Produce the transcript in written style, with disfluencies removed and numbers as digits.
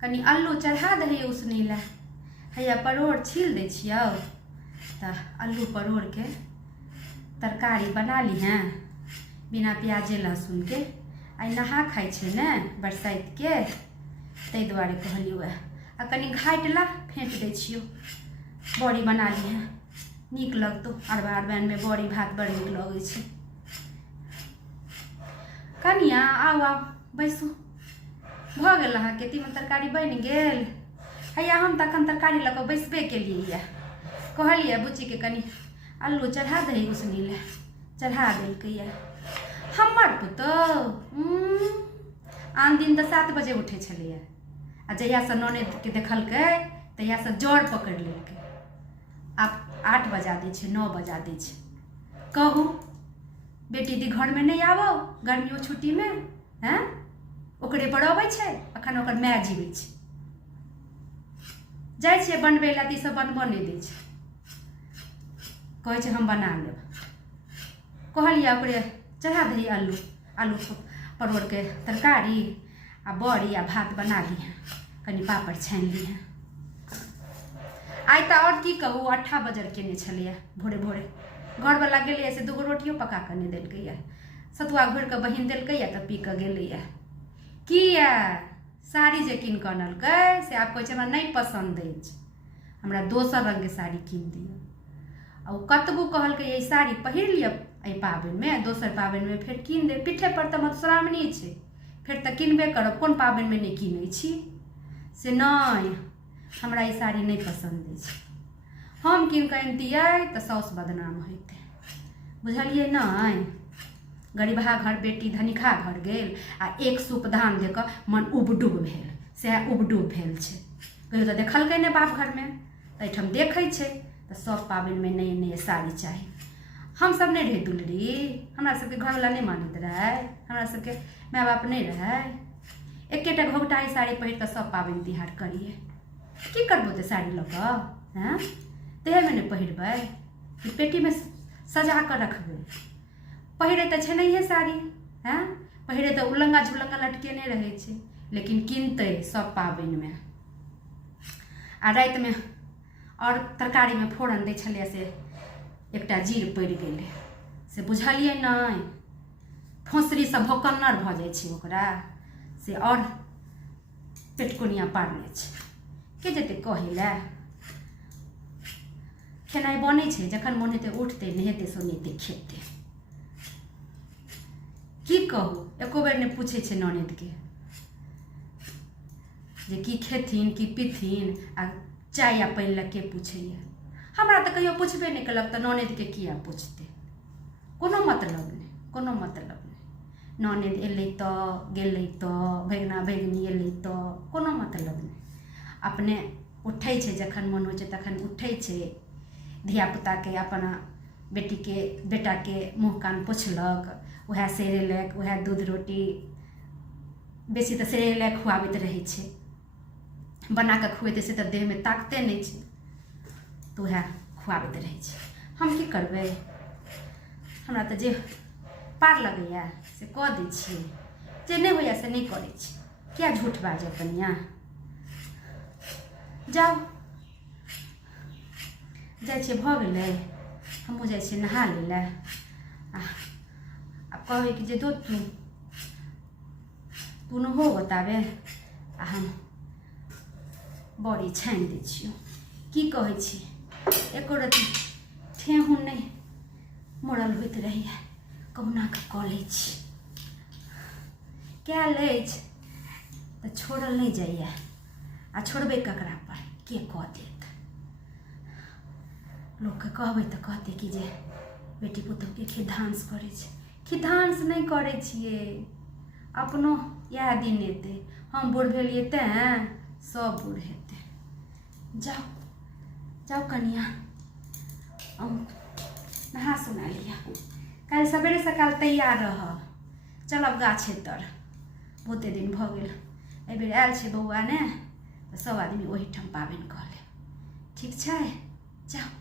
कनी अल्लू चढ़ा दही उसनी ला। हैया परोड़ छील दै छियौ तऽ अल्लू परोड़ के तरकारी बना ली हैं बिना प्याजे लहसुन के। आई नहा खाई छै ने बरसाइत के, ताहि दुआरे कहलियौ आ कनी घाटि ला फेंट दै छियौ। बड़ी बना ली हैं, नीक लगतौ। अरबा अरबाइन में बड़ी भात बड़ नीक लगै छै। कनिया आउ आउ बैसू, भऽ गेल अहाँके तीमन तरकारी बनि गेल। हैया हम तऽ अखन तरकारी लऽ कऽ बैसबे केलियै। कहलियै बुच्ची के कनी अल्लू चढ़ा दही उसनी ले, चढ़ा देलकै। हमर पुतौह आन दिन तऽ 7 बजे उठे छलैया, आ जहिया से ननद के देखलकै तहिया से जड़ पकड़ि लेलकै। आब 8 बजा दै छै, 9 बजा दै छै। कहू बेटी दी घर में नहीं आवो गर्मियों छुट्टी में, हैं ओकरे पर अबै छै, अखन ओकर माय जीबै छै। जाइ छियै बनबै ला तऽ ई सब बनबऽ नहि दै छै, कहै छै हम बना लेब। कहलियै ओकरे चढ़ा दही आलू परोड़ के तरकारी आ बड़ी आ भात बना ली हैं, कनी पापड़ छानि ली हैं। आइ तऽ और की कहू 8 बजर केने छलैया भोरे भोरे। घरवला गेलैया से 2 रोटियो पका कऽ नहि देलकैया, सतुआ घोरि कऽ बहिन देलकैया तऽ पी कऽ गेलैया। किया साड़ी जे कीन कऽ अनलकै से आब कहै छै हमरा नहीं पसंद अछि, हमरा दोसर रंग के साड़ी कीन दियौ। आ ओ कतबो कहलकै ई साड़ी पहिर लिअ एहि पाबनि में, दोसर पाबनि में फेर कीन दे। पीठे पर तऽ मधुश्रावणी छै, फेर तऽ किनबे करब, कोन पाबनि में नहीं कीनै छी से। नहीं हमरा ई साड़ी नहीं पसंद अछि, हम कीन कऽ अनतियै तऽ साउस बदनाम होइतै, बुझलियै नहीं। गरीबहा घर बेटी धनिका घर गेल आ 1 सूप धान दे कऽ मन उबडुब भेल, सएह उबडुब भेल छै। कहियो तऽ देखलकै नहि बाप घर में, तऽ एहिठाम देखै छै तऽ सब पाबनि में नए नए साड़ी चाही। हम सब नहीं रहे दुलरी, हमरा सबके घरवाला नहीं मानैत रहे, हमरा सबके माय बाप नहीं रहे। एकेटा घोघटाई साड़ी पहिर कऽ सब पाबनि तिहार करिए। की करबो ते साड़ी लऽ कऽ, हैं देह में नहीं पहिरबै, पेटी में सजा कऽ रखबै। पहिरे तऽ छै नहिए साड़ी, हैं पहिरे तऽ उलंगा झुलंगा लटकेने रहै छै, लेकिन किनतै सब पाबनि में। आ राति में और तरकारी में फोड़न दै छलै से एकटा जीर पड़ि गेलै, से बुझलियै नहीं। फोसरी से भोकन्नर भऽ जाइ छै ओकरा से, और पेटकुनिया पारने छै। के जेतै कहै लए। खेनाइ बनै छै, जखन मोन हेतै उठतै नहेतै सोनेतै खेतै। की कहू एको बेर नहीं पूछे छै ननद के जे की खेथिन की पीथिन, आ चाय या पानि लए के पूछैया। हमरा तऽ कहियो पूछबे नहीं कलक तऽ ननद के किया पूछतै, कोनो मतलब नहीं, कोनो मतलब नहीं। ननद एलै तऽ गेलै तऽ, भगिना भगिनी एलै तऽ कोनो मतलब नहीं। अपने उठै छै जखन मन होइ छै तखन उठै छै, धियापुता के अपना बेटी के बेटा के मुँह कान पोछलक, वएह सेरेलैक वएह दूध रोटी, बेसी तऽ सेरेलैक खुआबैत रहै छै, बना कऽ खुएतै से तऽ देह में ताकते नहीं छै, तऽ वएह खुआबैत रहै छै। हम की करबै, हमरा तऽ जे पार लगैया से कऽ दै छियै, जे नहीं होइया से नहीं करै छी। क्या झूठ बाजब कनिया। जाओ जाइ छियै, भऽ गेलै, हमहूँ जाइ छियै नहा लै लए। आब कहबै कि जे दो तू नहो बताबे, आ हम बड़ी छानि दै छियौ। की कहै छी एको रत्ती ठेहुन नहीं मोड़ल होइत रहैया, कहुना कऽ कऽ लै छी। कए अछि तऽ छोड़ल नहीं जाइया, आ छोड़बै ककरा पर, के कऽ देत। लोक के कहबै तऽ कहतै कि जे बेटी पुतहु के खिधांस करै छै। खिधांस नहीं करै छियै, अपनो इएह दिन एतै, हम बूढ़ भेलियै तेँ सब बूढ़ हेतै। जाओ जाओ कनिया नहा सुना लिया, काल्हि सबेरे सकाल तैयार रहब, चलब गाछे तर। बहुते दिन भऽ गेल, एहि बेर आयल छै बौआ ने, तऽ सब आदमी ओहीठाम पाबनि कऽ लेब, ठीक छै। जाओ।